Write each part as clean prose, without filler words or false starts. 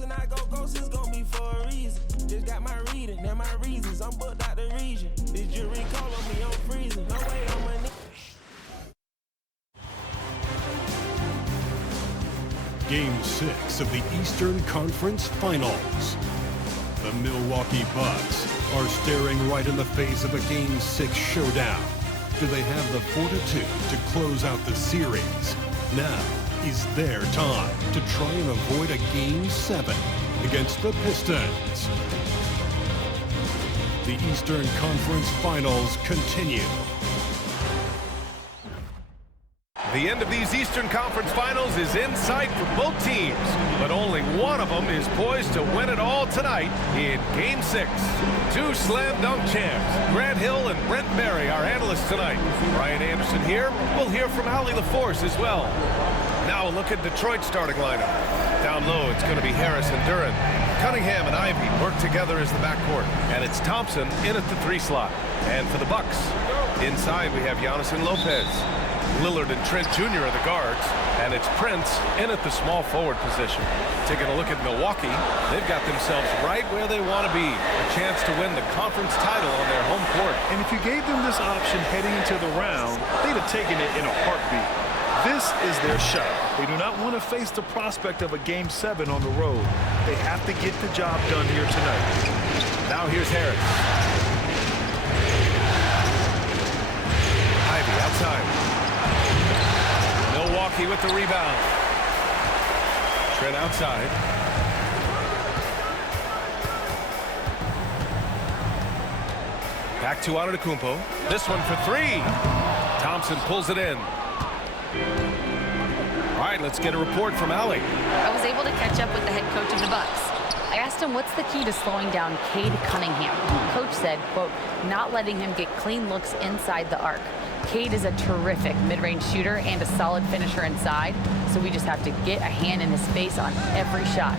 and I go ghost, it's gonna be for a reason. Just got my reading and my reasons. I'm booked out the region. This jury call on me, I'm freezing. No way on my knees. Game 6 of the Eastern Conference Finals. The Milwaukee Bucks are staring right in the face of a Game 6 showdown. Do they have the fortitude to close out the series? Now is their time to try and avoid a Game 7 against the Pistons. The Eastern Conference Finals continue. The end of these Eastern Conference Finals is in sight for both teams, but only one of them is poised to win it all tonight in Game 6. Two slam dunk champs, Grant Hill and Brent Barry, our analysts tonight. Brian Anderson here. We'll hear from Allie LaForce as well. Now a look at Detroit's starting lineup. Down low, it's going to be Harris and Duren. Cunningham and Ivy work together as the backcourt, and it's Thompson in at the 3 slot. And for the Bucks, inside we have Giannis and Lopez. Lillard and Trent Jr. are the guards, and it's Prince in at the small forward position. Taking a look at Milwaukee, they've got themselves right where they want to be. A chance to win the conference title on their home court. And if you gave them this option heading into the round, they'd have taken it in a heartbeat. This is their shot. They do not want to face the prospect of a Game 7 on the road. They have to get the job done here tonight. Now here's Harris. Ivy outside. Milwaukee with the rebound. Trent outside. Back to Antetokounmpo. This one for 3. Thompson pulls it in. All right, let's get a report from Allie. I was able to catch up with the head coach of the Bucks. I asked him what's the key to slowing down Cade Cunningham. Coach said, quote, not letting him get clean looks inside the arc. Cade is a terrific mid-range shooter and a solid finisher inside, so we just have to get a hand in his face on every shot.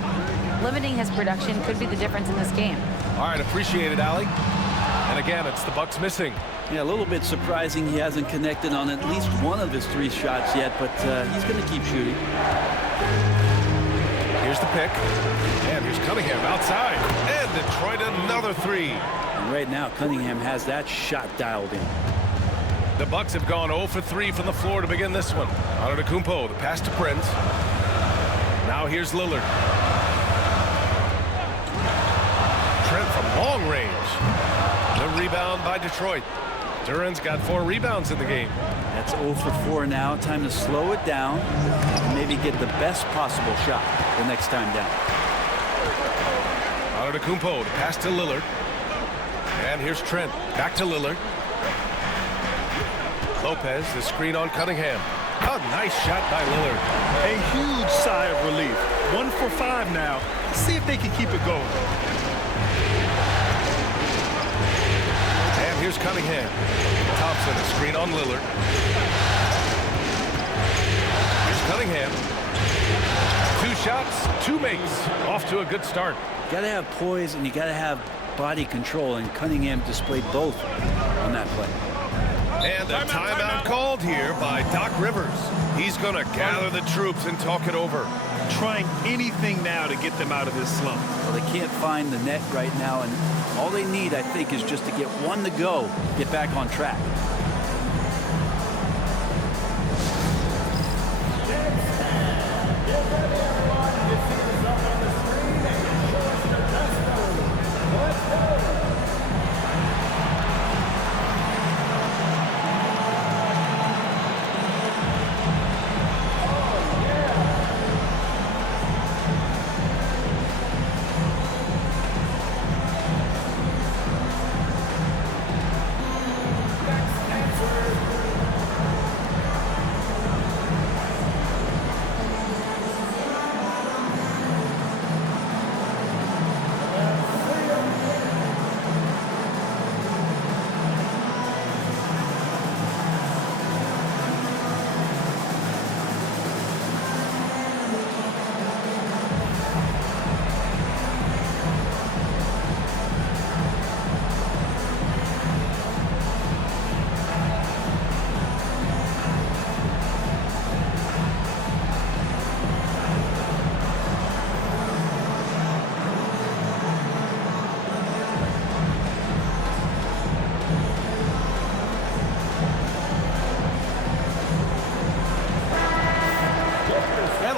Limiting his production could be the difference in this game. All right, appreciate it, Allie. And again, it's the Bucks missing. Yeah, a little bit surprising he hasn't connected on at least one of his 3 shots yet, but he's going to keep shooting. Here's the pick. And here's Cunningham outside. And Detroit another 3. And right now, Cunningham has that shot dialed in. The Bucks have gone 0 for 3 from the floor to begin this one. Antetokounmpo, the pass to Prince. Now here's Lillard. Trent from long range. The rebound by Detroit. Duren's got 4 rebounds in the game. That's 0 for 4 now. Time to slow it down and maybe get the best possible shot the next time down. Antetokounmpo, the pass to Lillard. And here's Trent. Back to Lillard. Lopez, the screen on Cunningham. A nice shot by Lillard. A huge sigh of relief. 1 for 5 now. Let's see if they can keep it going. And here's Cunningham. Thompson, a screen on Lillard. Here's Cunningham. 2 shots, 2 makes. Off to a good start. You got to have poise and you got to have body control, and Cunningham displayed both on that play. And a timeout called here by Doc Rivers. He's going to gather the troops and talk it over. Trying anything now to get them out of this slump. Well, they can't find the net right now, and all they need, I think, is just to get one to go, get back on track.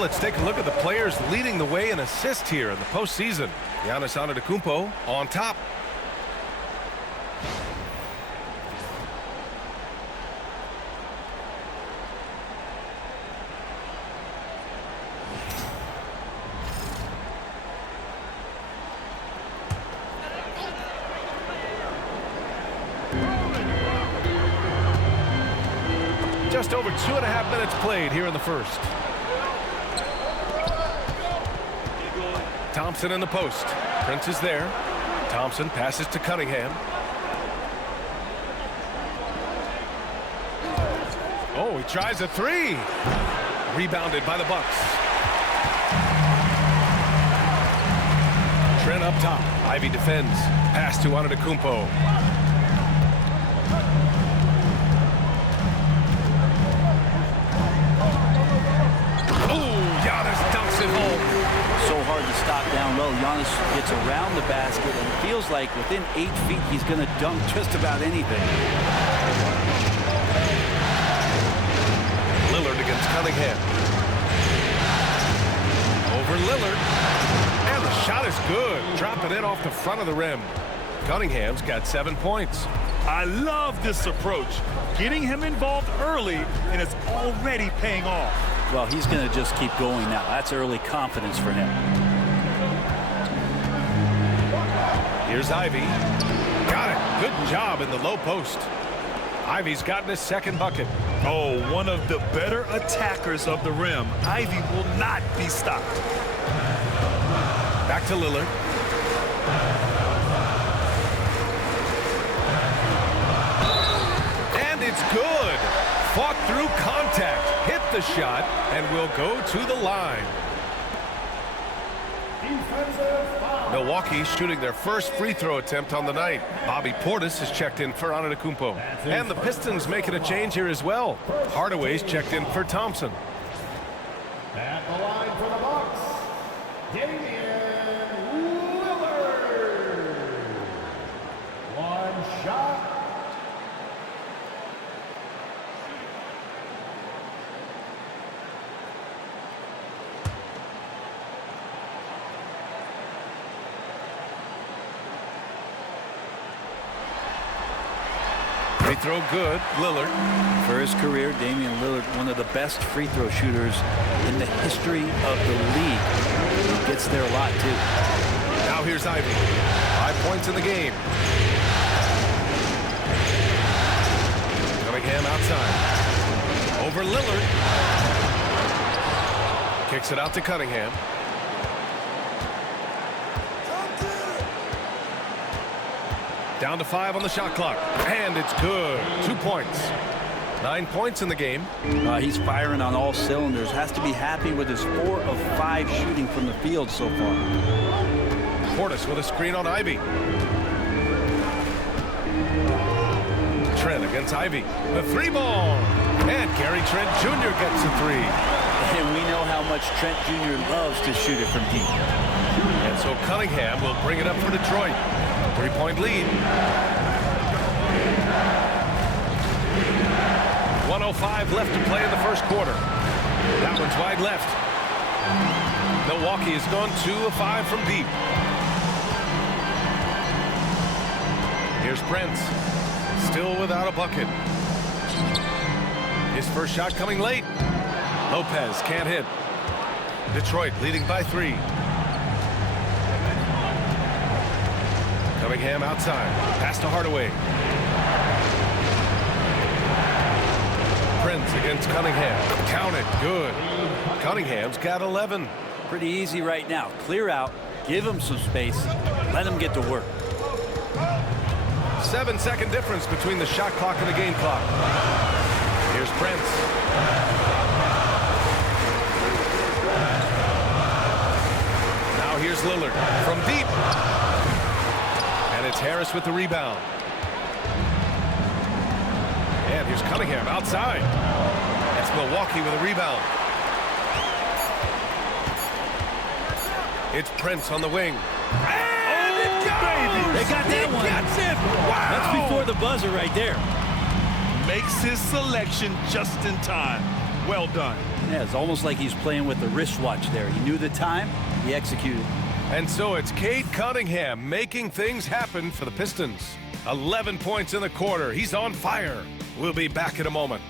let's take a look at the players leading the way in assists here in the postseason. Giannis Antetokounmpo on top. Just over 2.5 minutes played here in the first. Thompson in the post. Prince is there. Thompson passes to Cunningham. Oh, he tries a three. Rebounded by the Bucks. Trent up top. Ivy defends. Pass to Antetokounmpo. So hard to stop down low. Giannis gets around the basket and feels like within 8 feet he's going to dunk just about anything. Lillard against Cunningham. Over Lillard. And the shot is good. Drop it in off the front of the rim. Cunningham's got 7 points. I love this approach. Getting him involved early, and it's already paying off. Well, he's going to just keep going now. That's early confidence for him. Here's Ivy. Got it. Good job in the low post. Ivy's gotten his second bucket. Oh, one of the better attackers of the rim. Ivy will not be stopped. Back to Lillard. And it's good. Fought through contact. Hit the shot and will go to the line. Milwaukee shooting their first free throw attempt on the night. Bobby Portis has checked in for Antetokounmpo. And the Pistons making a change here as well. Hardaway's checked in for Thompson. At the line for the Bucks, Damian Lillard. One shot. Free throw good. Lillard. For his career, Damian Lillard, one of the best free throw shooters in the history of the league. He gets there a lot, too. Now here's Ivy. 5 points in the game. Cunningham outside. Over Lillard. Kicks it out to Cunningham. Down to 5 on the shot clock. And it's good. 2 points. 9 points in the game. He's firing on all cylinders. Has to be happy with his 4 of 5 shooting from the field so far. Portis with a screen on Ivy. Trent against Ivy. The three ball. And Gary Trent Jr. gets a three. And we know how much Trent Jr. loves to shoot it from deep. And so Cunningham will bring it up for Detroit. 3-point lead. 1:05 left to play in the first quarter. That one's wide left. Milwaukee has gone 2 of 5 from deep. Here's Prince. Still without a bucket. His first shot coming late. Lopez can't hit. Detroit leading by 3. Cunningham outside. Pass to Hardaway. Prince against Cunningham. Count it. Good. Cunningham's got 11. Pretty easy right now. Clear out. Give him some space. Let him get to work. 7-second difference between the shot clock and the game clock. Here's Prince. Now here's Lillard from deep. And it's Harris with the rebound. And here's Cunningham outside. It's Milwaukee with a rebound. It's Prince on the wing. And it goes! They got that one. Gets it! Wow! That's before the buzzer right there. Makes his selection just in time. Well done. Yeah, it's almost like he's playing with the wristwatch there. He knew the time, he executed. And so it's Cade Cunningham making things happen for the Pistons. 11 points in the quarter. He's on fire. We'll be back in a moment.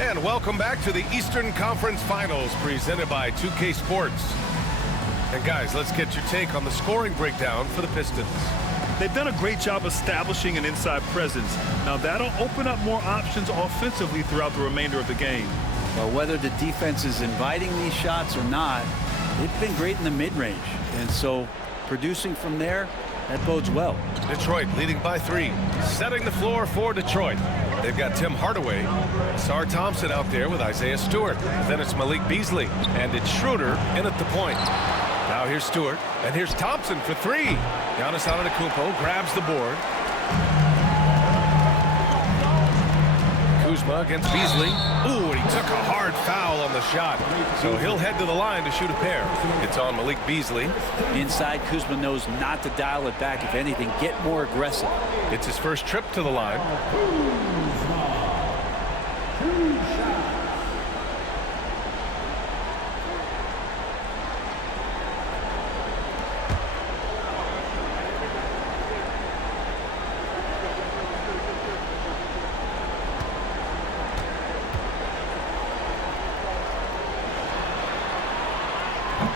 And welcome back to the Eastern Conference Finals presented by 2K Sports. And guys, let's get your take on the scoring breakdown for the Pistons. They've done a great job establishing an inside presence. Now that'll open up more options offensively throughout the remainder of the game. Well, whether the defense is inviting these shots or not, they've been great in the mid-range. And so producing from there, that bodes well. Detroit leading by 3, setting the floor for Detroit. They've got Tim Hardaway, Sar Thompson out there with Isaiah Stewart. Then it's Malik Beasley, and it's Schroeder in at the point. Now here's Stewart, and here's Thompson for 3. Giannis Antetokounmpo grabs the board. Kuzma against Beasley. Ooh, and he took a hard foul on the shot. So he'll head to the line to shoot a pair. It's on Malik Beasley. Inside, Kuzma knows not to dial it back. If anything, get more aggressive. It's his first trip to the line.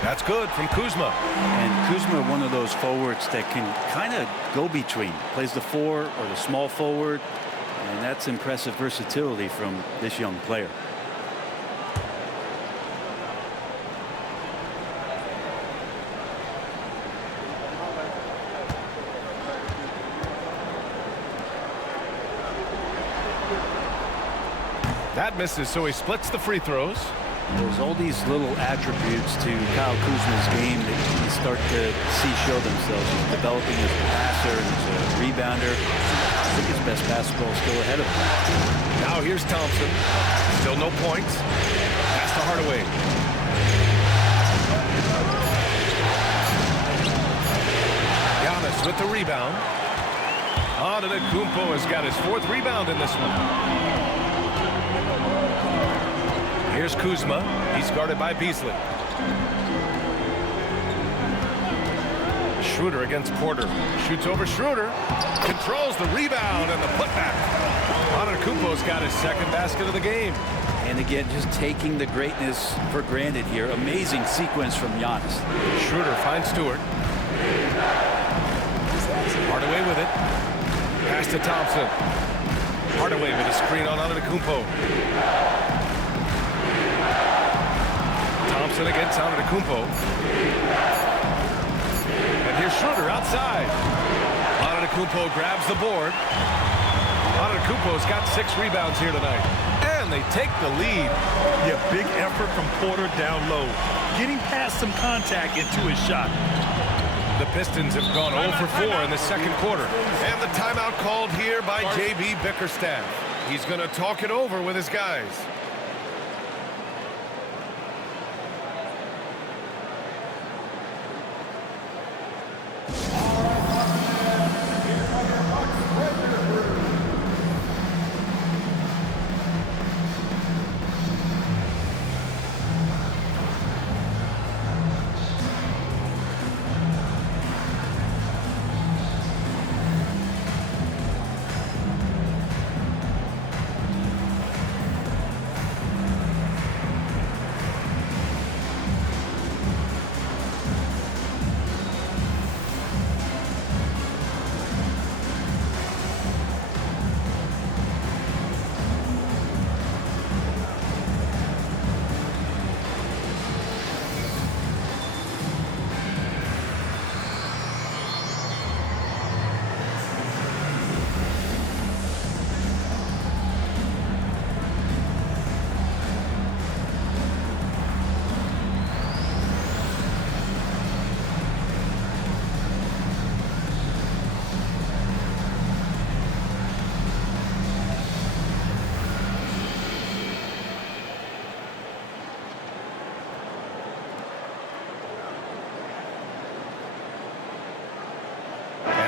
That's good from Kuzma. And Kuzma, one of those forwards that can kind of go between. Plays the 4 or the small forward. And that's impressive versatility from this young player. That misses, so he splits the free throws. There's all these little attributes to Kyle Kuzma's game that you start to see show themselves. He's developing as a passer, as a rebounder. I think his best basketball is still ahead of him. Now here's Thompson. Still no points. Pass to Hardaway. Giannis with the rebound. Antetokounmpo has got his 4th rebound in this one. Here's Kuzma. He's guarded by Beasley. Schroeder against Porter. Shoots over Schroeder. Controls the rebound and the putback. Antetokounmpo's got his 2nd basket of the game. And again, just taking the greatness for granted here. Amazing sequence from Giannis. Schroeder finds Stewart. Hardaway with it. Pass to Thompson. Hardaway with a screen on Antetokounmpo. Thompson against Antetokounmpo. And here's Schroeder outside. Antetokounmpo grabs the board. Antetokounmpo's got 6 rebounds here tonight. And they take the lead. Yeah, big effort from Porter down low. Getting past some contact into his shot. The Pistons have gone 0 for 4 in the 2nd quarter. And the timeout called here by J.B. Bickerstaff. He's going to talk it over with his guys.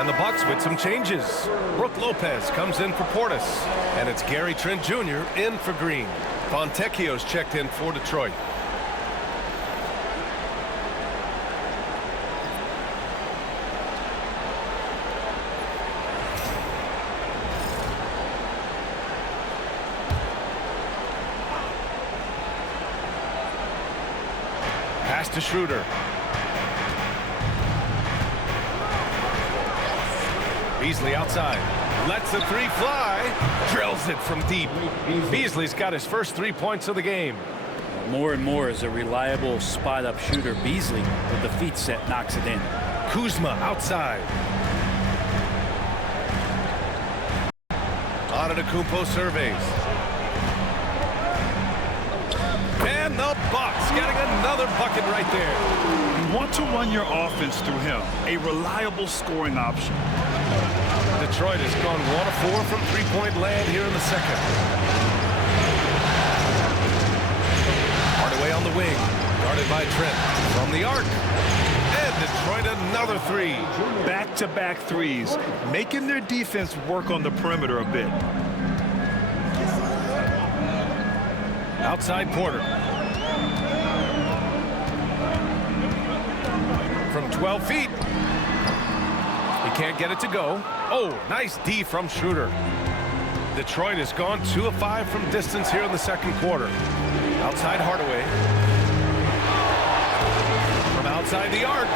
And the Bucks with some changes. Brook Lopez comes in for Portis. And it's Gary Trent Jr. in for Green. Fontecchio's checked in for Detroit. Pass to Schroeder. Beasley outside. Lets the three fly. Drills it from deep. Beasley's got his first 3 points of the game. More and more as a reliable spot-up shooter. Beasley, with the feet set, knocks it in. Kuzma outside. Antetokounmpo surveys. And the Bucks getting another bucket right there. You want to run your offense through him. A reliable scoring option. Detroit has gone 1 of 4 from three-point land here in the second. Hardaway on the wing. Guarded by Trent. From the arc. And Detroit another three. Back-to-back threes. Making their defense work on the perimeter a bit. Outside Porter. From 12 feet. He can't get it to go. Oh, nice D from Schroeder. Detroit has gone 2 of 5 from distance here in the second quarter. Outside Hardaway. From outside the arc.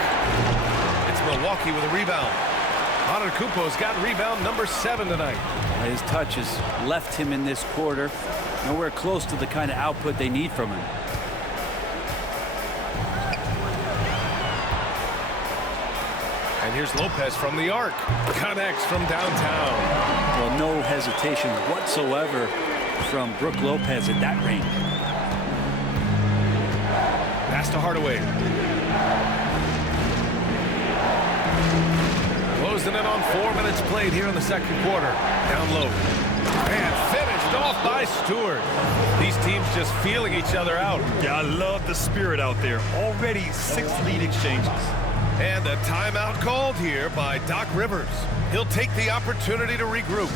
It's Milwaukee with a rebound. Antetokounmpo's got rebound number 7 tonight. His touch has left him in this quarter. Nowhere close to the kind of output they need from him. And here's Lopez from the arc. Connects from downtown. Well, no hesitation whatsoever from Brook Lopez at that range. Pass to Hardaway. Closing in on 4 minutes played here in the second quarter. Down low. And finished off by Stewart. These teams just feeling each other out. Yeah, I love the spirit out there. Already 6 lead exchanges. And a timeout called here by Doc Rivers. He'll take the opportunity to regroup.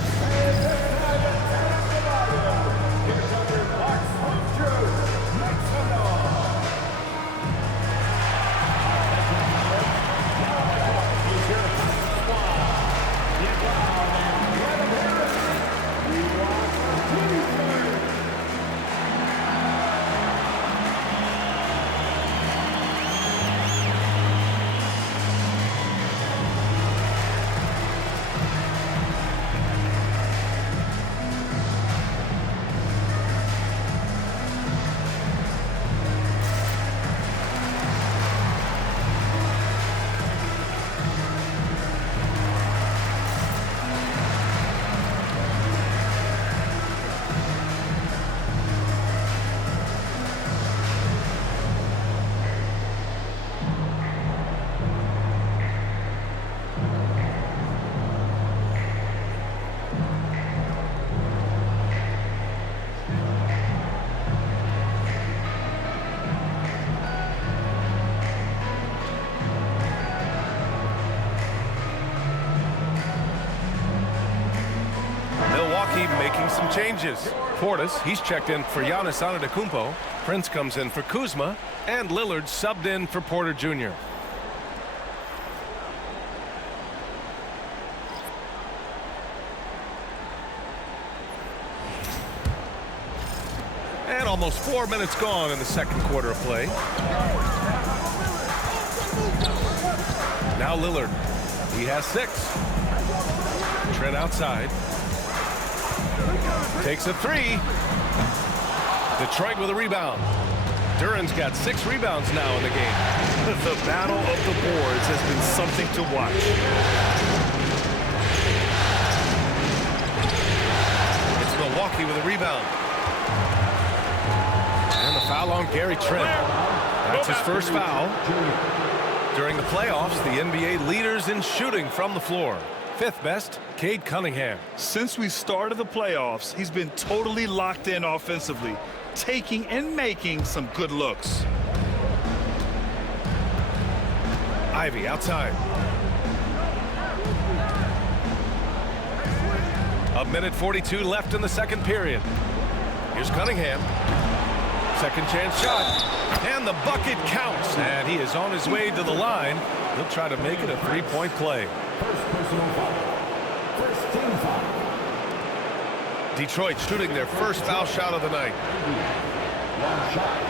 Making some changes. Portis, he's checked in for Giannis Antetokounmpo. Prince comes in for Kuzma. And Lillard subbed in for Porter Jr. And almost 4 minutes gone in the second quarter of play. Now Lillard. He has 6. Trent outside. Takes a 3. Detroit with a rebound. Duran's got 6 rebounds now in the game. The battle of the boards has been something to watch. It's Milwaukee with a rebound. And the foul on Gary Trent. That's his first foul. During the playoffs, the NBA leaders in shooting from the floor. 5th best, Cade Cunningham. Since we started the playoffs, he's been totally locked in offensively, taking and making some good looks. Ivy outside. 1:42 left in the second period. Here's Cunningham. Second chance shot. And the bucket counts. And he is on his way to the line. He'll try to make it a three-point play. First personal foul. First team foul. Detroit shooting their first foul shot of the night. Long shot.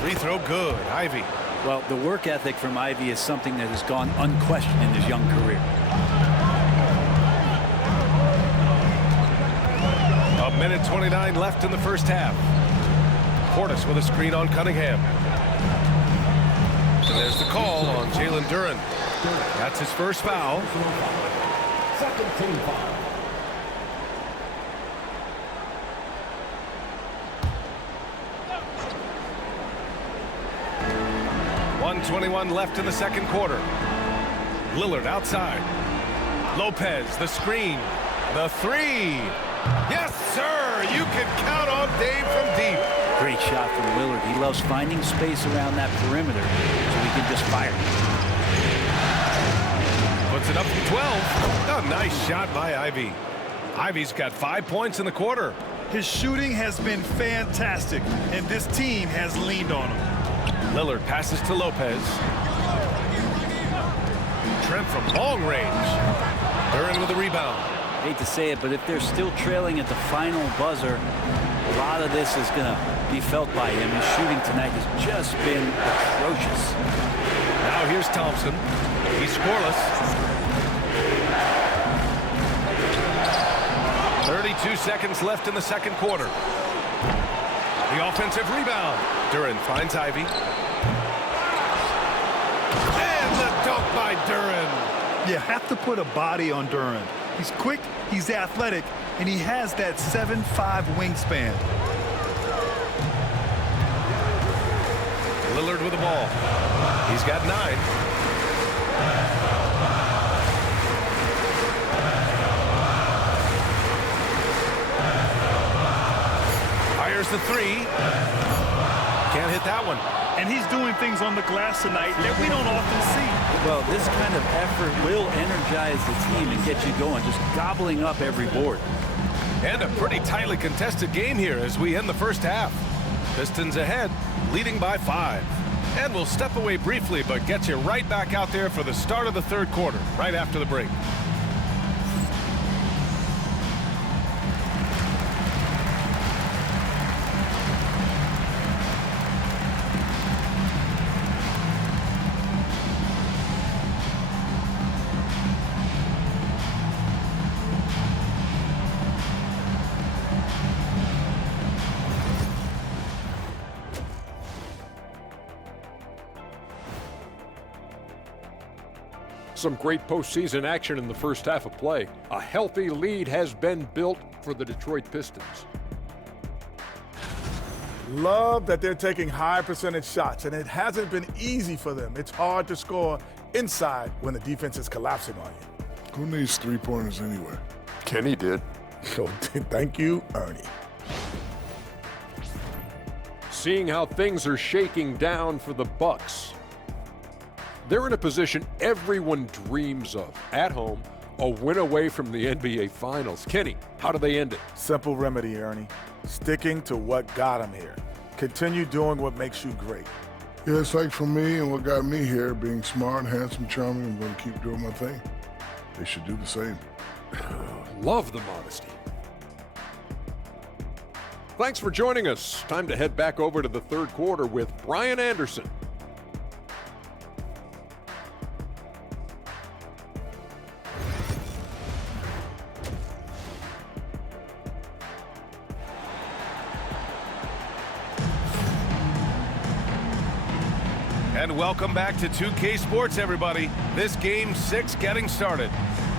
Free throw good. Ivy. Well, the work ethic from Ivy is something that has gone unquestioned in his young career. 1:29 left in the first half. Portis with a screen on Cunningham. And there's the call on Jalen Duren. That's his first foul. Second team foul. 1:21 left in the second quarter. Lillard outside. Lopez, the screen. The three. Yes, sir. You can count on Dave from deep. Great shot from Lillard. He loves finding space around that perimeter so he can just fire. Puts it up from 12. A nice shot by Ivy. Ivy's got 5 points in the quarter. His shooting has been fantastic, and this team has leaned on him. Lillard passes to Lopez. Trent from long range. Duren with the rebound. Hate to say it, but if they're still trailing at the final buzzer, a lot of this is going to be felt by him. His shooting tonight has just been atrocious. Now here's Thompson. He's scoreless. 32 seconds left in the second quarter. The offensive rebound. Duren finds Ivy. And the dunk by Duren. You have to put a body on Duren. He's quick, he's athletic, and he has that 7'5" wingspan. Lillard with the ball. He's got 9. Fires the three. Can't hit that one. And he's doing things on the glass tonight that we don't often see. Well, this kind of effort will energize the team and get you going, just gobbling up every board. And a pretty tightly contested game here as we end the first half. Pistons ahead, leading by 5. And we'll step away briefly, but get you right back out there for the start of the third quarter, right after the break. Some great postseason action in the first half of play. A healthy lead has been built for the Detroit Pistons. Love that they're taking high percentage shots, and it hasn't been easy for them. It's hard to score inside when the defense is collapsing on you. Who needs three-pointers anyway? Kenny did. So thank you, Ernie. Seeing how things are shaking down for the Bucks. They're in a position everyone dreams of. At home, a win away from the NBA Finals. Kenny, how do they end it? Simple remedy, Ernie. Sticking to what got them here. Continue doing what makes you great. Yeah, it's like for me and what got me here, being smart, handsome, charming, I'm going to keep doing my thing. They should do the same. Love the modesty. Thanks for joining us. Time to head back over to the third quarter with Brian Anderson. And welcome back to 2K Sports, everybody. This game 6 getting started.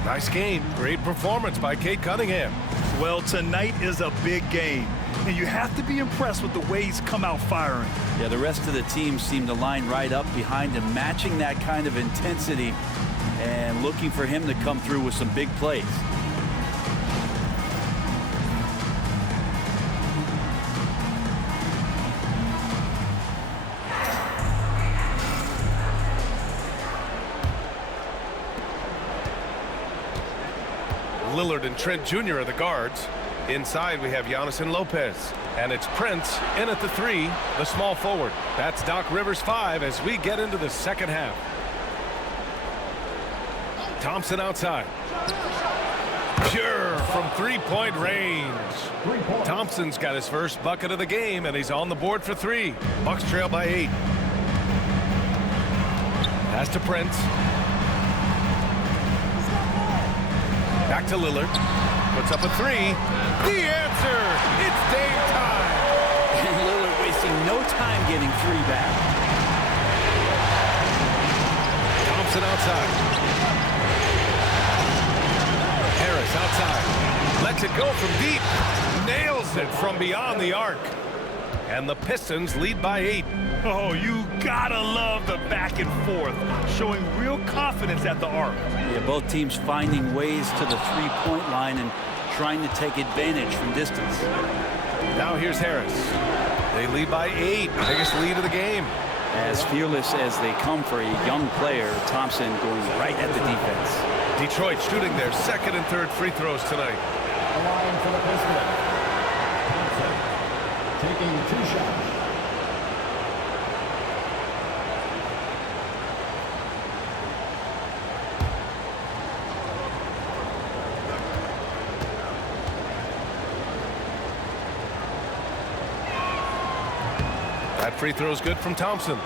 Nice game. Great performance by Cade Cunningham. Well, tonight is a big game, and you have to be impressed with the way he's come out firing. Yeah, the rest of the team seemed to line right up behind him, matching that kind of intensity and looking for him to come through with some big plays. Lillard and Trent Jr. are the guards. Inside, we have Giannis and Lopez. And it's Prince in at the 3, the small forward. That's Doc Rivers' 5 as we get into the second half. Thompson outside. Pure from three-point range. Thompson's got his first bucket of the game, and he's on the board for 3. Bucks trail by 8. Pass to Prince. Back to Lillard. Puts up a 3. The answer! It's Dame time! And Lillard wasting no time getting 3 back. Thompson outside. Harris outside. Lets it go from deep. Nails it from beyond the arc. And the Pistons lead by 8. Oh, you gotta love the back and forth, showing real confidence at the arc. Yeah, both teams finding ways to the 3-point line and trying to take advantage from distance. Now here's Harris. They lead by 8. Biggest lead of the game. As fearless as they come for a young player, Thompson going right at the defense. Detroit shooting their second and third free throws tonight. The line for the Pistons. Taking 2 shots. That free throw is good from Thompson.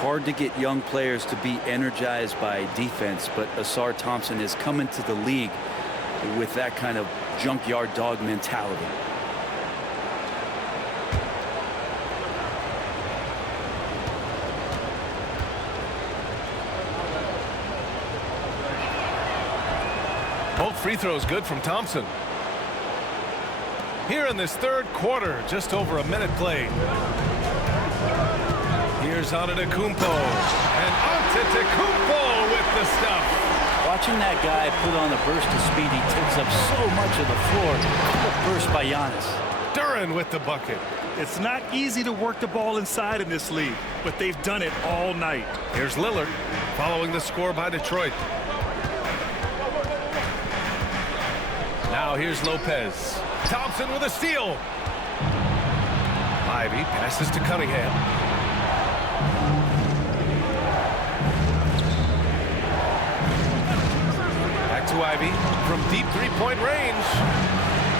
Hard to get young players to be energized by defense, but Asar Thompson has come into the league with that kind of junkyard dog mentality. Both free throws good from Thompson. Here in this third quarter, just over a minute played. Here's Antetokounmpo. And Antetokounmpo with the stuff. Watching that guy put on a burst of speed, he takes up so much of the floor. Good burst by Giannis. Duren with the bucket. It's not easy to work the ball inside in this league, but they've done it all night. Here's Lillard following the score by Detroit. Now here's Lopez. Thompson with a steal. Ivy passes to Cunningham. Back to Ivy from deep three-point range.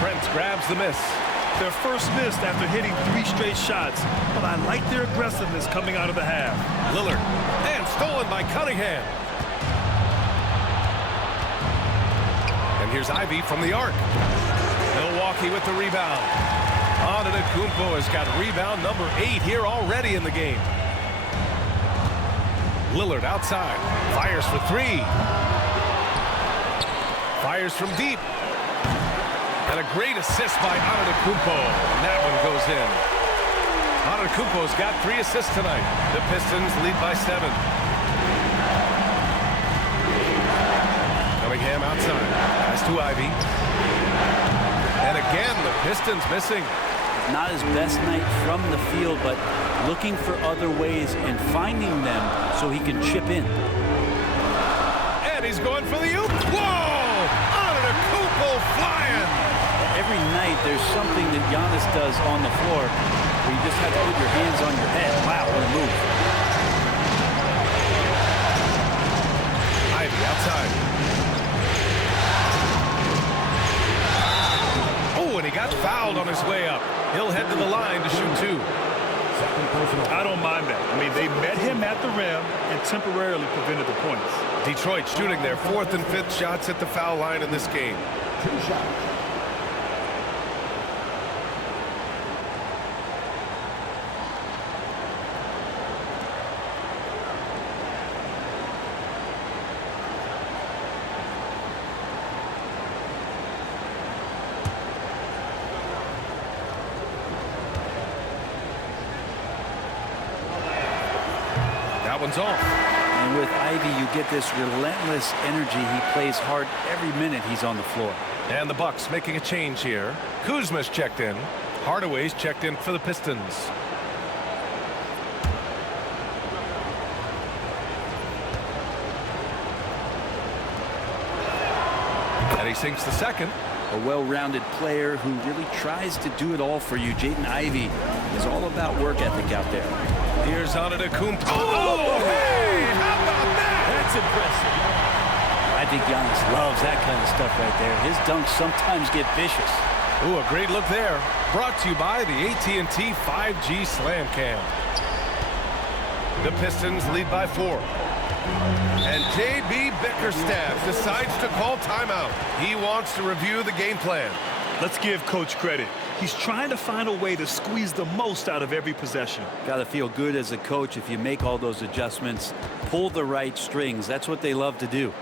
Prince grabs the miss. Their first miss after hitting 3 straight shots, but I like their aggressiveness coming out of the half. Lillard, and stolen by Cunningham. And here's Ivy from the arc. Milwaukee with the rebound. Antetokounmpo has got rebound number 8 here already in the game. Lillard outside. Fires for 3. Fires from deep. And a great assist by Antetokounmpo. And that one goes in. Antetokounmpo's got 3 assists tonight. The Pistons lead by 7. Cunningham outside. Pass to Ivy. And again, the Pistons missing. Not his best night from the field, but looking for other ways and finding them so he can chip in. And he's going for the oop. Whoa! Antetokounmpo flying! Every night there's something that Giannis does on the floor where you just have to put your hands on your head. Wow, what a move. Ivy outside. Oh, and he got fouled on his way up. He'll head to the line to shoot 2. I don't mind that. I mean, they met him at the rim and temporarily prevented the points. Detroit shooting their 4th and 5th shots at the foul line in this game. 2 shots. That one's off. And with Ivy, you get this relentless energy. He plays hard every minute he's on the floor. And the Bucks making a change here. Kuzma's checked in. Hardaway's checked in for the Pistons. And he sinks the second. A well-rounded player who really tries to do it all for you. Jaden Ivey is all about work ethic out there. Here's Antetokounmpo. Oh, hey! How about that? That's impressive. I think Giannis loves that kind of stuff right there. His dunks sometimes get vicious. Ooh, a great look there. Brought to you by the AT&T 5G Slam Cam. The Pistons lead by 4. And J.B. Bickerstaff decides to call timeout. He wants to review the game plan. Let's give Coach credit. He's trying to find a way to squeeze the most out of every possession. Got to feel good as a coach if you make all those adjustments, pull the right strings. That's what they love to do.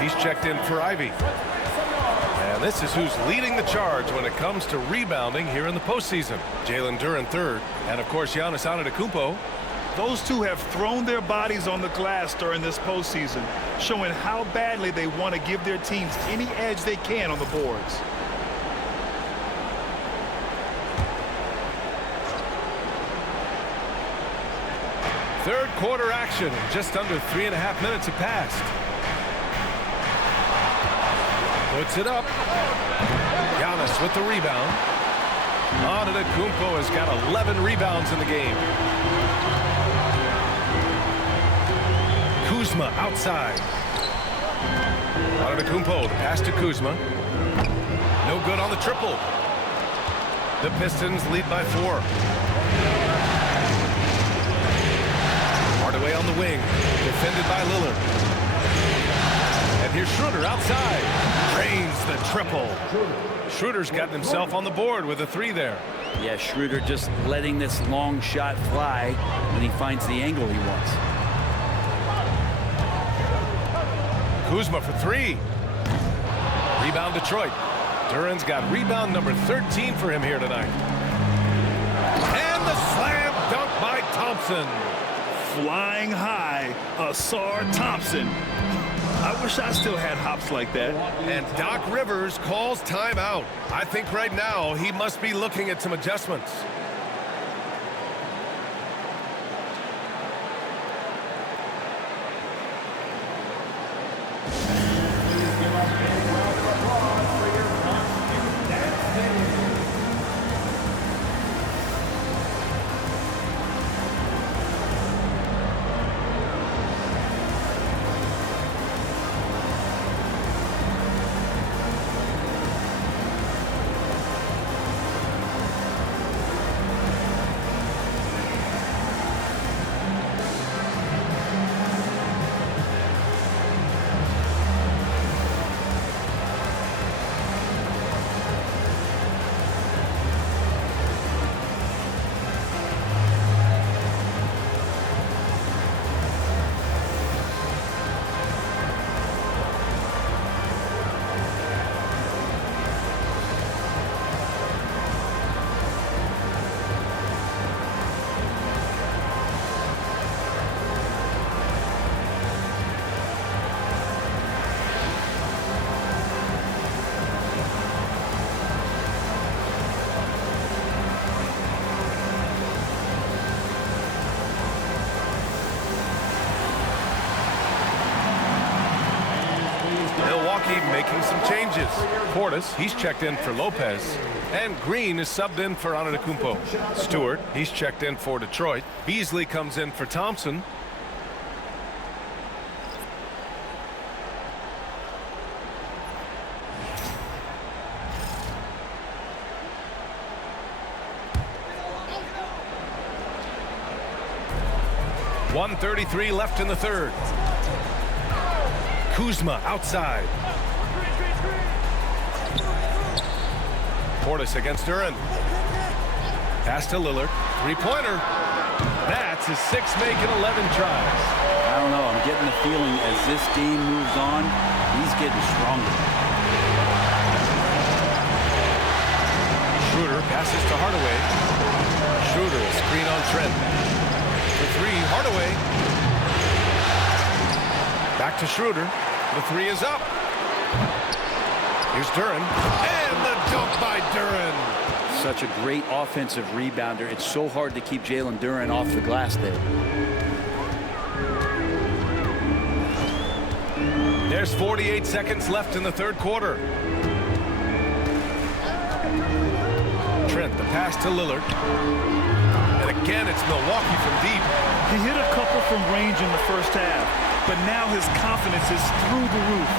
He's checked in for Ivy. And this is who's leading the charge when it comes to rebounding here in the postseason. Jalen Duren third. And, of course, Giannis Antetokounmpo. Those two have thrown their bodies on the glass during this postseason, showing how badly they want to give their teams any edge they can on the boards. Third quarter action. Just under 3.5 minutes have passed. Puts it up. Giannis with the rebound. Antetokounmpo has got 11 rebounds in the game. Kuzma outside. Antetokounmpo, the pass to Kuzma. No good on the triple. The Pistons lead by 4. Hardaway on the wing. Defended by Lillard. And here's Schroeder outside. Drains the triple. Schroeder's gotten himself on the board with a 3 there. Yeah, Schroeder just letting this long shot fly when he finds the angle he wants. Kuzma for 3. Rebound Detroit. Duren's got rebound number 13 for him here tonight. And the slam dunk by Thompson. Flying high, Asar Thompson. I wish I still had hops like that. And Doc Rivers calls timeout. I think right now he must be looking at some adjustments. Milwaukee making some changes. Portis, he's checked in for Lopez. And Green is subbed in for Antetokounmpo. Stewart, he's checked in for Detroit. Beasley comes in for Thompson. .133 left in the third. Kuzma outside. Portis against Duran. Pass to Lillard. Three-pointer. That's his 6th make in 11 tries. I don't know. I'm getting the feeling as this game moves on, he's getting stronger. Schroeder passes to Hardaway. Schroeder, a screen on Trent. The three, Hardaway. Back to Schroeder. The three is up. Here's Duran. And the dunk by Duran. Such a great offensive rebounder. It's so hard to keep Jalen Duran off the glass there. There's 48 seconds left in the third quarter. Trent, the pass to Lillard. And again, it's Milwaukee from deep. He hit a couple from range in the first half, but now his confidence is through the roof.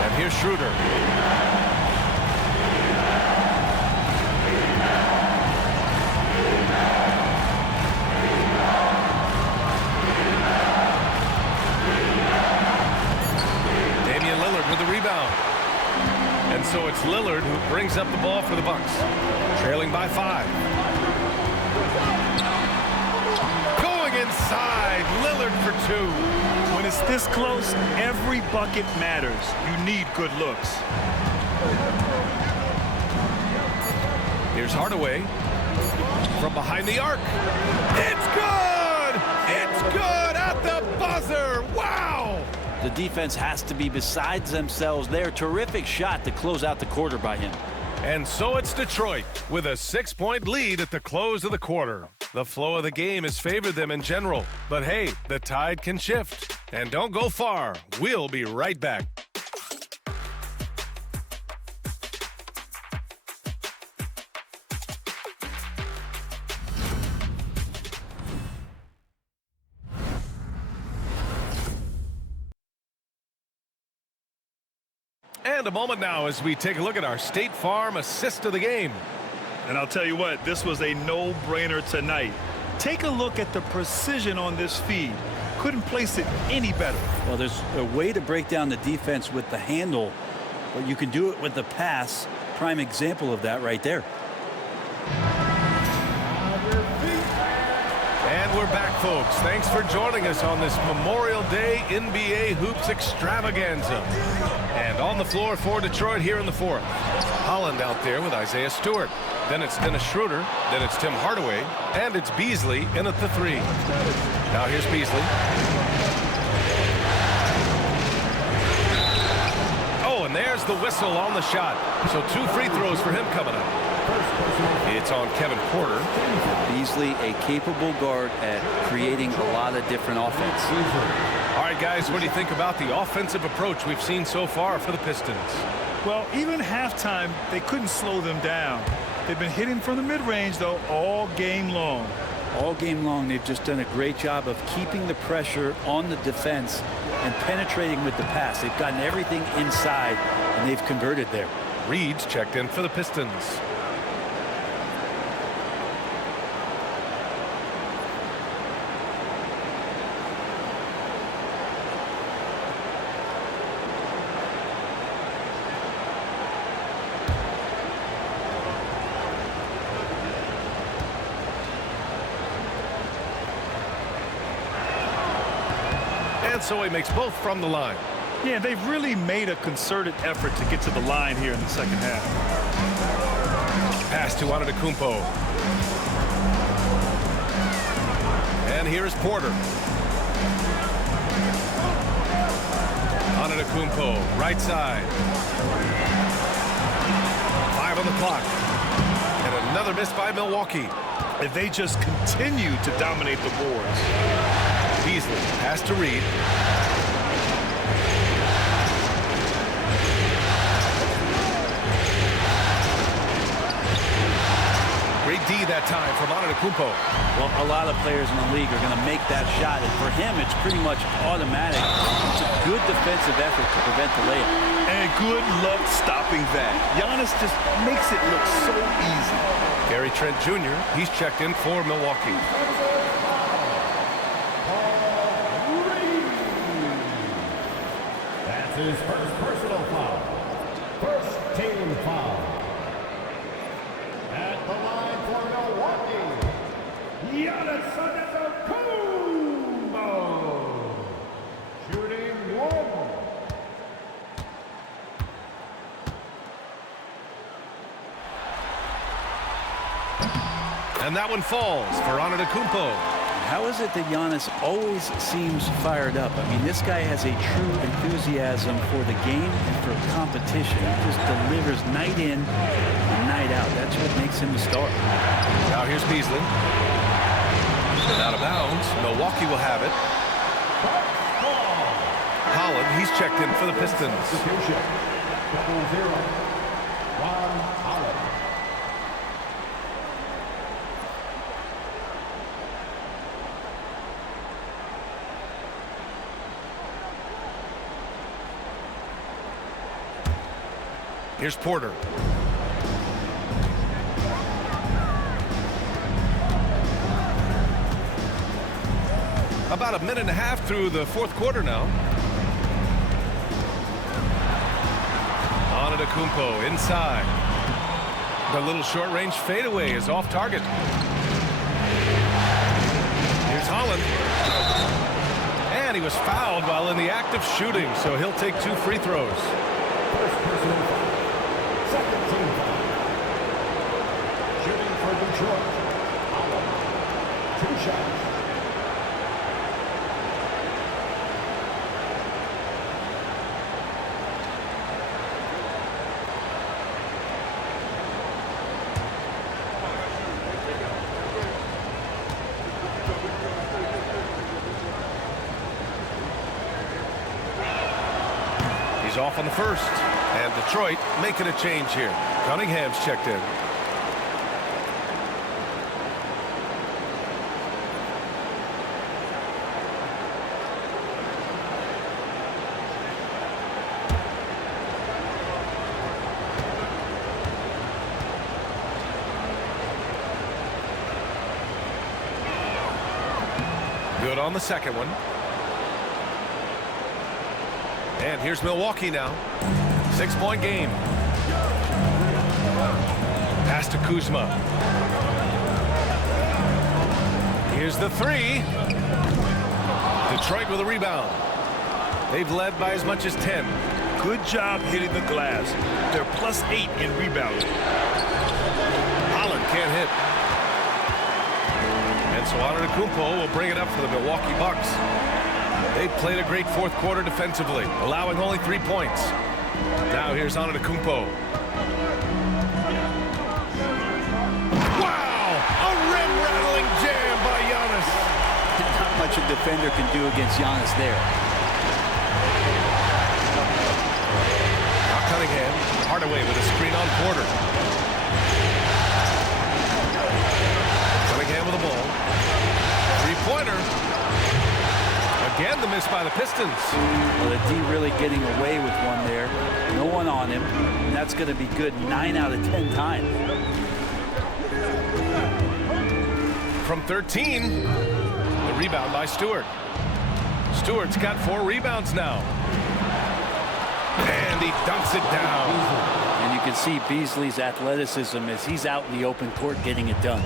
And here's Schroeder. Damian Lillard with the rebound. And so it's Lillard who brings up the ball for the Bucks. Trailing by 5. Going inside, Lillard for 2. When it's this close, every bucket matters. You need good looks. Here's Hardaway from behind the arc. It's good! It's good at the buzzer! Wow! The defense has to be besides themselves there. Terrific shot to close out the quarter by him. And so it's Detroit with a 6-point lead at the close of the quarter. The flow of the game has favored them in general. But hey, the tide can shift. And don't go far. We'll be right back. And a moment now as we take a look at our State Farm assist of the game. And I'll tell you what, this was a no-brainer tonight. Take a look at the precision on this feed. Couldn't place it any better. Well, there's a way to break down the defense with the handle, but you can do it with the pass. Prime example of that right there. And we're back, folks. Thanks for joining us on this Memorial Day NBA Hoops extravaganza. And on the floor for Detroit here in the fourth. Holland out there with Isaiah Stewart. Then it's Dennis Schroeder. Then it's Tim Hardaway. And it's Beasley in at the 3. Now here's Beasley. Oh, and there's the whistle on the shot. So 2 free throws for him coming up. It's on Kevin Porter. Beasley, a capable guard at creating a lot of different offense. All right, guys, what do you think about the offensive approach we've seen so far for the Pistons? Well, even halftime, they couldn't slow them down. They've been hitting from the mid-range, though, all game long. All game long, they've just done a great job of keeping the pressure on the defense and penetrating with the pass. They've gotten everything inside, and they've converted there. Reed's checked in for the Pistons. So he makes both from the line. Yeah, they've really made a concerted effort to get to the line here in the second half. Pass to Antetokounmpo. And here's Porter. Antetokounmpo, right side. 5 on the clock. And another miss by Milwaukee. If they just continue to dominate the boards. Beasley, pass to Reed. D that time from Antetokounmpo. Well, a lot of players in the league are going to make that shot, and for him, it's pretty much automatic. It's a good defensive effort to prevent the layup. And good luck stopping that. Giannis just makes it look so easy. Gary Trent Jr., he's checked in for Milwaukee. That's his first personal foul. First team foul. At the line for Milwaukee, Giannis Antetokounmpo. Shooting one. And that one falls for Antetokounmpo. How is it that Giannis always seems fired up? I mean, this guy has a true enthusiasm for the game and for competition. He just delivers night in and night out. That's what makes him a star. Now here's Beasley. And out of bounds. Milwaukee will have it. Holland, he's checked in for the Pistons. Substitution. 0-0. Ron Holland. Here's Porter. About a minute and a half through the fourth quarter now. Antetokounmpo inside. The little short-range fadeaway is off target. Here's Holland. And he was fouled while in the act of shooting, so he'll take 2 free throws. First personal foul. Second team foul. Shooting for Detroit. Holland. 2 shots. He's off on the first. And Detroit making a change here. Cunningham's checked in. Good on the second one. And here's Milwaukee now. 6-point game. Pass to Kuzma. Here's the 3. Detroit with a rebound. They've led by as much as 10. Good job hitting the glass. They're +8 in rebounding. Holland can't hit. And so Antetokounmpo will bring it up for the Milwaukee Bucks. They've played a great fourth quarter defensively, allowing only 3 points. Now here's Antetokounmpo. Wow! A rim-rattling jam by Giannis. Not much a defender can do against Giannis there. Now Cunningham, Hardaway with a screen on Porter. Cunningham with the ball. Three-pointer. Again, the miss by the Pistons. Well, the D really getting away with one there. No one on him. And that's going to be good 9 out of 10 times. From 13, the rebound by Stewart. Stewart's got 4 rebounds now. And he dunks it down. And you can see Beasley's athleticism as he's out in the open court getting it done.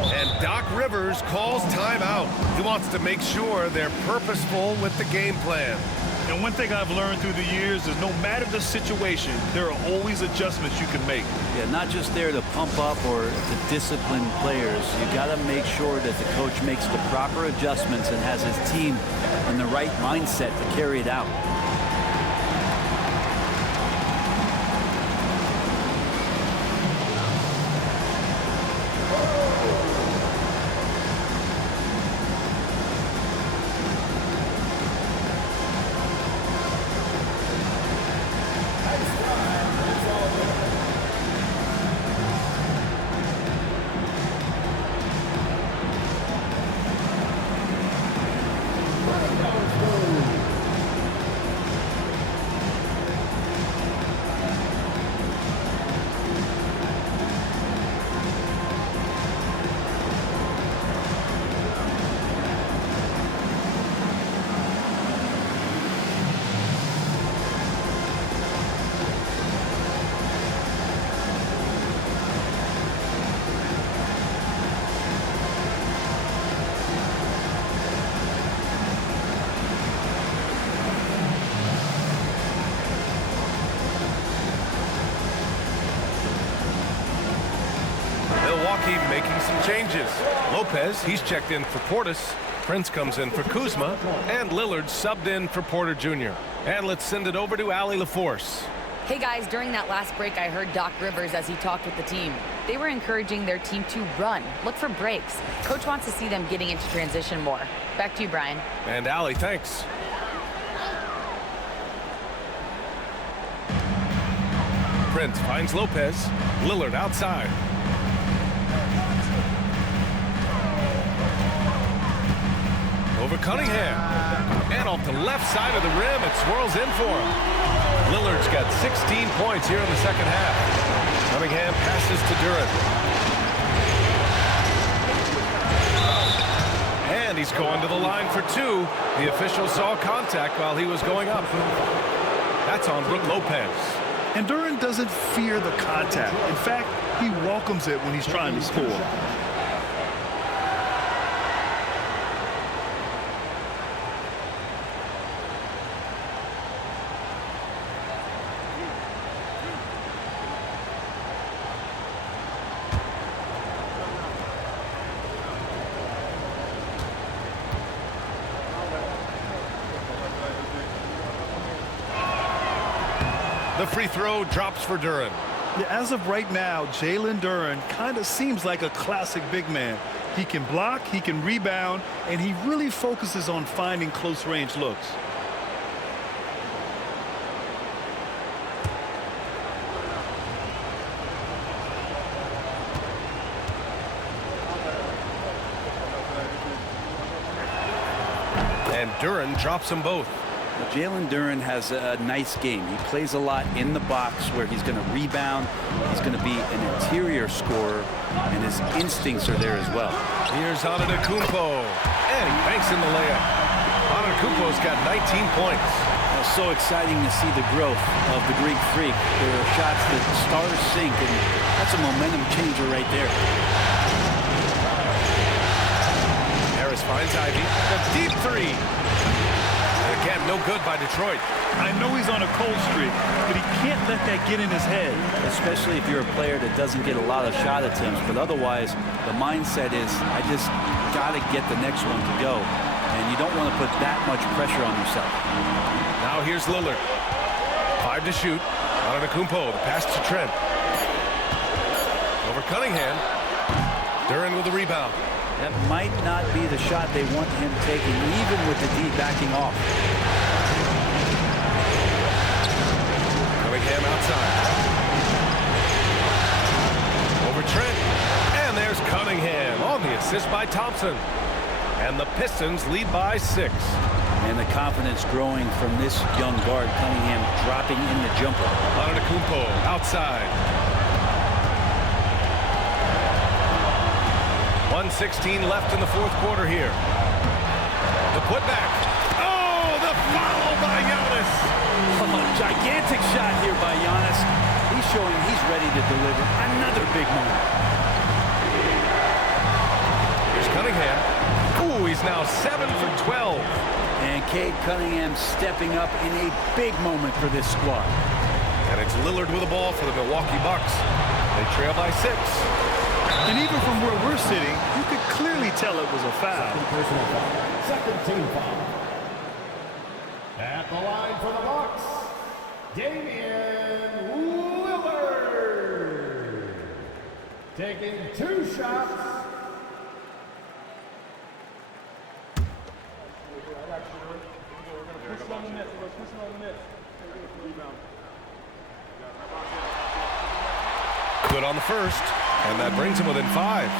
And Doc Rivers calls timeout. He wants to make sure they're purposeful with the game plan. And one thing I've learned through the years is no matter the situation, there are always adjustments you can make. Yeah, not just there to pump up or to discipline players. You got to make sure that the coach makes the proper adjustments and has his team in the right mindset to carry it out. some changes. Lopez, he's checked in for Portis. Prince comes in for Kuzma. And Lillard subbed in for Porter Jr. And let's send it over to Allie LaForce. Hey guys, during that last break, I heard Doc Rivers as he talked with the team. They were encouraging their team to run, look for breaks. Coach wants to see them getting into transition more. Back to you, Brian. And Allie, thanks. Prince finds Lopez. Lillard outside. Over Cunningham. And off the left side of the rim, it swirls in for him. Lillard's got 16 points here in the second half. Cunningham passes to Duren. And he's going to the line for two. The official saw contact while he was going up. That's on Brook Lopez. And Duren doesn't fear the contact. In fact, he welcomes it when he's trying to score. The free throw drops for Duren. Yeah, as of right now, Jalen Duren kind of seems like a classic big man. He can block, he can rebound, and he really focuses on finding close-range looks. And Duren drops them both. Jalen Duren has a nice game. He plays a lot in the box where he's going to rebound. He's going to be an interior scorer, and his instincts are there as well. Here's Antetokounmpo, and he banks in the layup. Antetokounmpo's got 19 points. It's so exciting to see the growth of the Greek Freak. There are shots that stars sink, and that's a momentum changer right there. Harris finds Ivy. The deep three. Again, no good by Detroit. I know he's on a cold streak, but he can't let that get in his head. Especially if you're a player that doesn't get a lot of shot attempts, but otherwise the mindset is, I just got to get the next one to go. And you don't want to put that much pressure on yourself. Now here's Lillard. 5 to shoot. Antetokounmpo, the pass to Trent. Over Cunningham. Duren with the rebound. That might not be the shot they want him taking, even with the D backing off. Cunningham outside. Over Trent. And there's Cunningham on the assist by Thompson. And the Pistons lead by 6. And the confidence growing from this young guard, Cunningham dropping in the jumper. Antetokounmpo outside. 1:16 left in the fourth quarter here. The putback. Oh, the foul by Giannis. Oh, gigantic shot here by Giannis. He's showing he's ready to deliver another big moment. Here's Cunningham. Ooh, he's now 7 for 12. And Cade Cunningham stepping up in a big moment for this squad. And it's Lillard with the ball for the Milwaukee Bucks. They trail by 6. And even from where we're sitting, you could clearly tell it was a foul. Personal foul. Second team foul. At the line for the Bucks, Damian Lillard. Taking 2 shots. Good on the first, and that brings him within 5.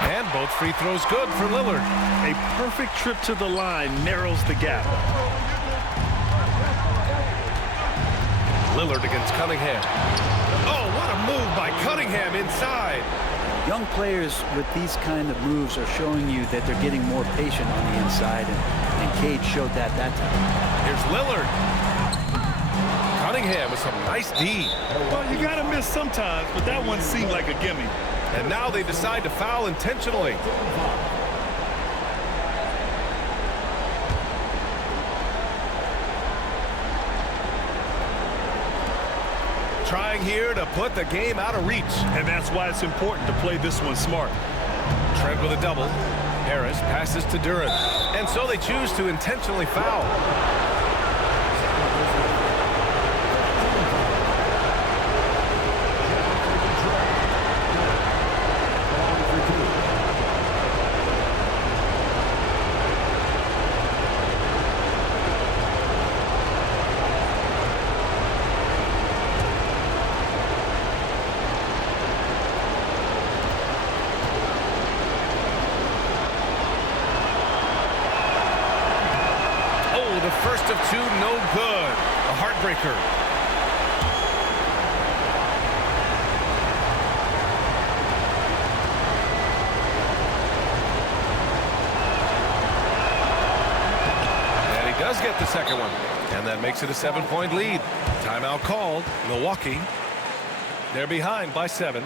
And both free throws good for Lillard. A perfect trip to the line narrows the gap. Lillard against Cunningham. Oh, what a move by Cunningham inside. Young players with these kind of moves are showing you that they're getting more patient on the inside, and Cade showed that time. Here's Lillard. Cunningham with some nice D. Well, you got to miss sometimes, but that one seemed like a gimme. And now they decide to foul intentionally. Trying here to put the game out of reach. And that's why it's important to play this one smart. Trent with a double. Harris passes to Duran. And so they choose to intentionally foul. The first of two, no good. A heartbreaker. And he does get the second one. And that makes it a 7-point lead. Timeout called. Milwaukee. They're behind by 7.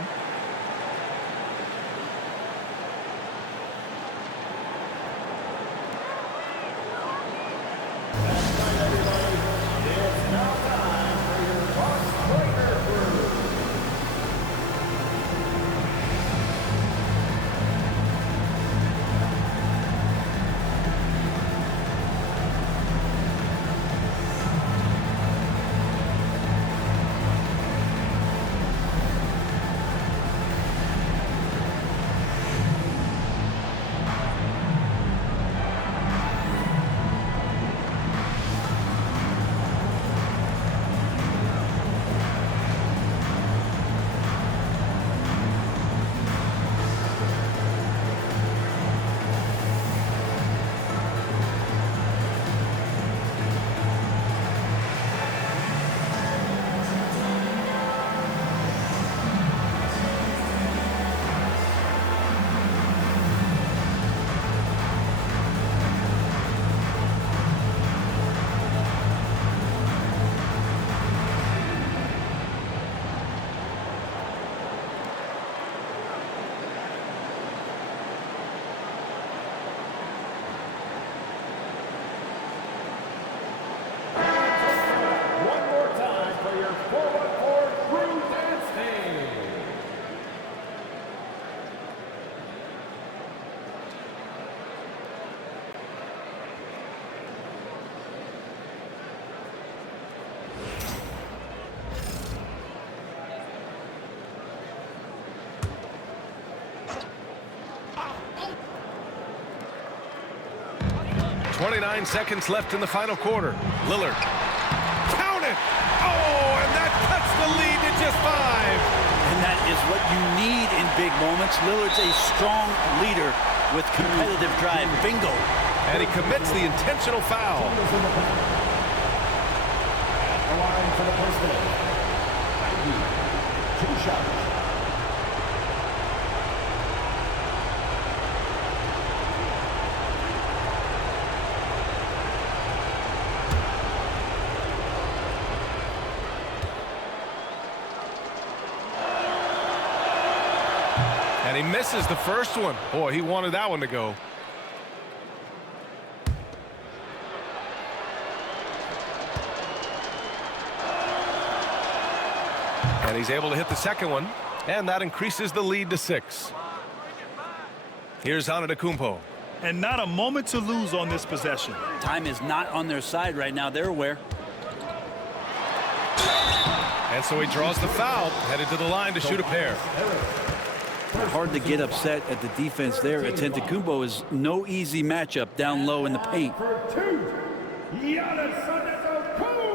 .29 seconds left in the final quarter. Lillard. Count it! Oh, and that cuts the lead to just 5. And that is what you need in big moments. Lillard's a strong leader with competitive drive. Bingo. And he commits the intentional foul. At the line for the Pistons. 2 shots. And he misses the first one. Boy, he wanted that one to go. And he's able to hit the second one. And that increases the lead to 6. Here's Antetokounmpo. And not a moment to lose on this possession. Time is not on their side right now. They're aware. And so he draws the foul, headed to the line to shoot a pair. Hard to get upset at the defense there. Antetokounmpo is no easy matchup down low in the paint. For 2, Giannis Antetokounmpo.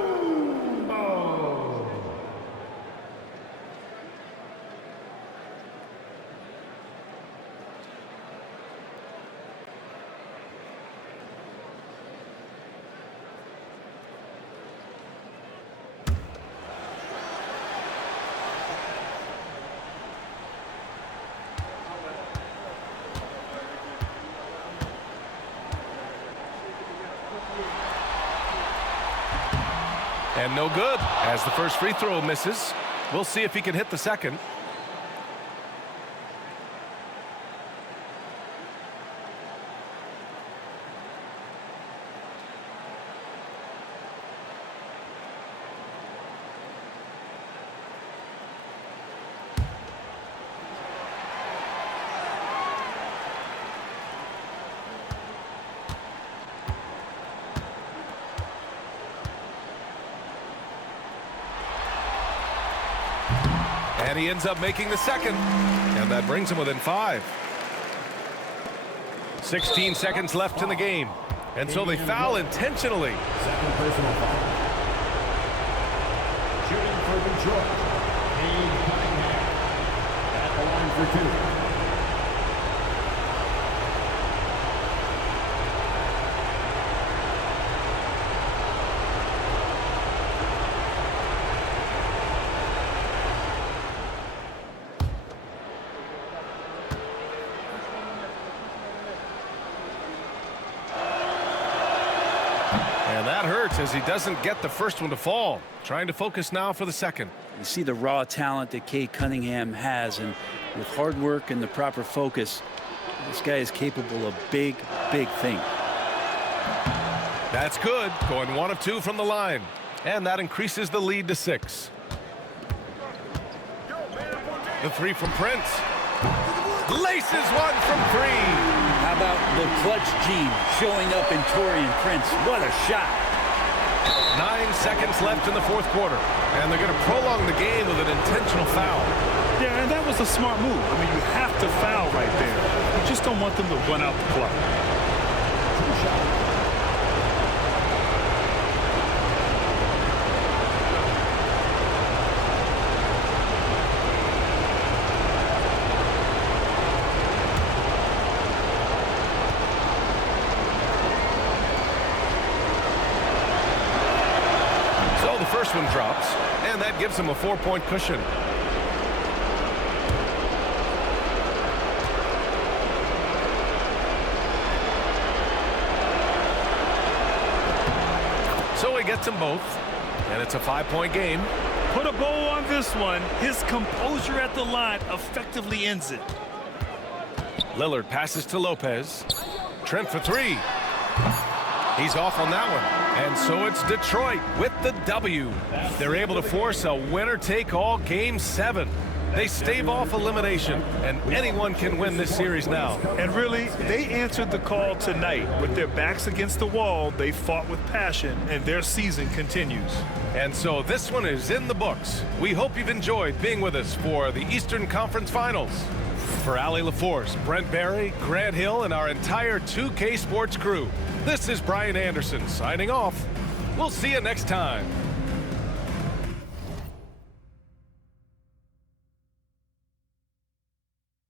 And no good as the first free throw misses. We'll see if he can hit the second. And he ends up making the second. And that brings him within 5. 16 seconds left in the game. And so they foul intentionally. Second personal foul. Shooting for Detroit. Cade Cunningham at the line for 2. And that hurts as he doesn't get the first one to fall. Trying to focus now for the second. You see the raw talent that Cade Cunningham has, and with hard work and the proper focus, this guy is capable of big, big things. That's good. Going 1 of 2 from the line. And that increases the lead to 6. The 3 from Prince. Laces one from 3. How about the clutch gene showing up in Taurean Prince? What a shot. 9 seconds left in the fourth quarter. And they're going to prolong the game with an intentional foul. Yeah, and that was a smart move. I mean, you have to foul right there. You just don't want them to run out the clock. So the first one drops, and that gives him a 4-point cushion. So he gets them both, and it's a 5-point game. Put a bow on this one. His composure at the line effectively ends it. Lillard passes to Lopez. Trent for 3. He's off on that one. And so it's Detroit with the W. They're able to force a winner-take-all Game 7. They stave off elimination, and anyone can win this series now. And really, they answered the call tonight. With their backs against the wall, they fought with passion, and their season continues. And so this one is in the books. We hope you've enjoyed being with us for the Eastern Conference Finals. For Allie LaForce, Brent Barry, Grant Hill, and our entire 2K Sports crew, this is Brian Anderson signing off. We'll see you next time.